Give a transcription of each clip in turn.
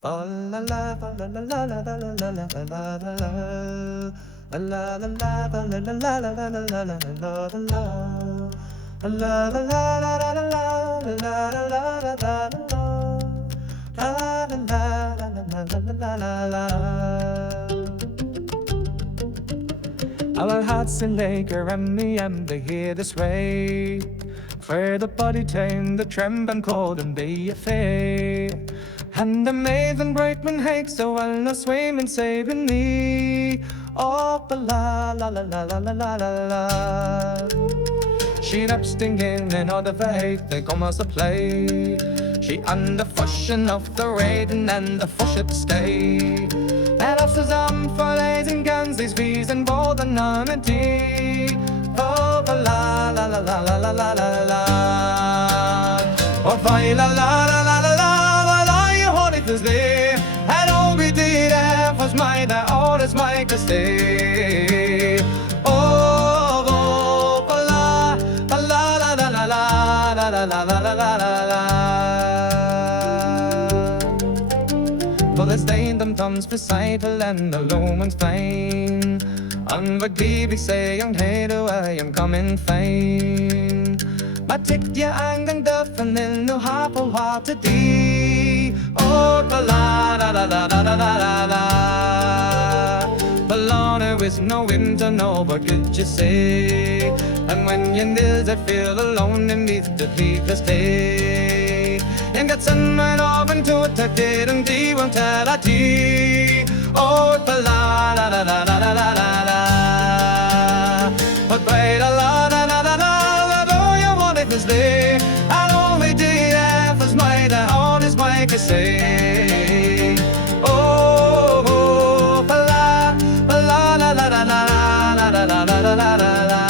Fa la la fa la la la la la la la la la la la. La la la la fa la la la la la la la la la la la. La la la la la la la la la la la la la la. La la la la la la la la la. Our hearts in Laker and me and they hear this way. Where the body tame, the trembling cold and be a fair. And the maiden Brightman hakes so well no swim and saving me. Oh, la la la la la la la la la. She naps stinging in all the fate, they come as a play. She under fushing of the raiden and the fuship stay. And after some for and guns, these fees and bold anonymity. Oh, la la la la la la la la la. Oh, la la la la la la. Det er aldrig det der for mig, der årets mig kan stå. Oh, la la la la la la la la la la la la. For the stain them thumbs beside the land alone and fine. Unforgivelig saying, hey, I am coming fine. Maar tikt je aan den døffen inn nu har på hva til de. Oh, la la la la la la la la la. But there is no winter, no, what could you say? And when you kneel that feel alone beneath the leafless day. And got sunlight off into a tucked and de won't tell a tea. Oh, la la la la la la la la la. But wait a la la la la la. And only the efforts made that all is my can say. Oh, la la la la la la la la la la la la.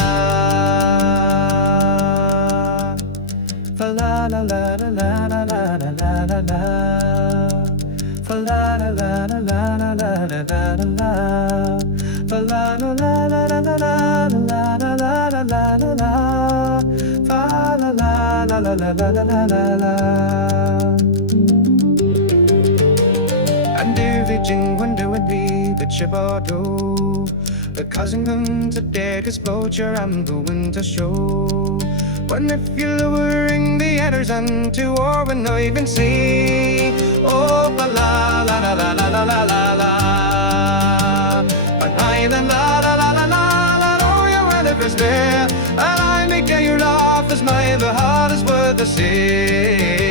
La la la la la la la la la la. La la la la la la la la la la. La la la la la la la la la la la la la. La la la la la la la la la la. And do the jing when do it be the chibado. The cousin them to dead exposure I'm going to show. When if you're lowering the others unto war when no even see. Oh, la la la la la la la la la. But I la la la la la la. Oh, you will never stay. And I make you laugh as my the heart is worth the sea.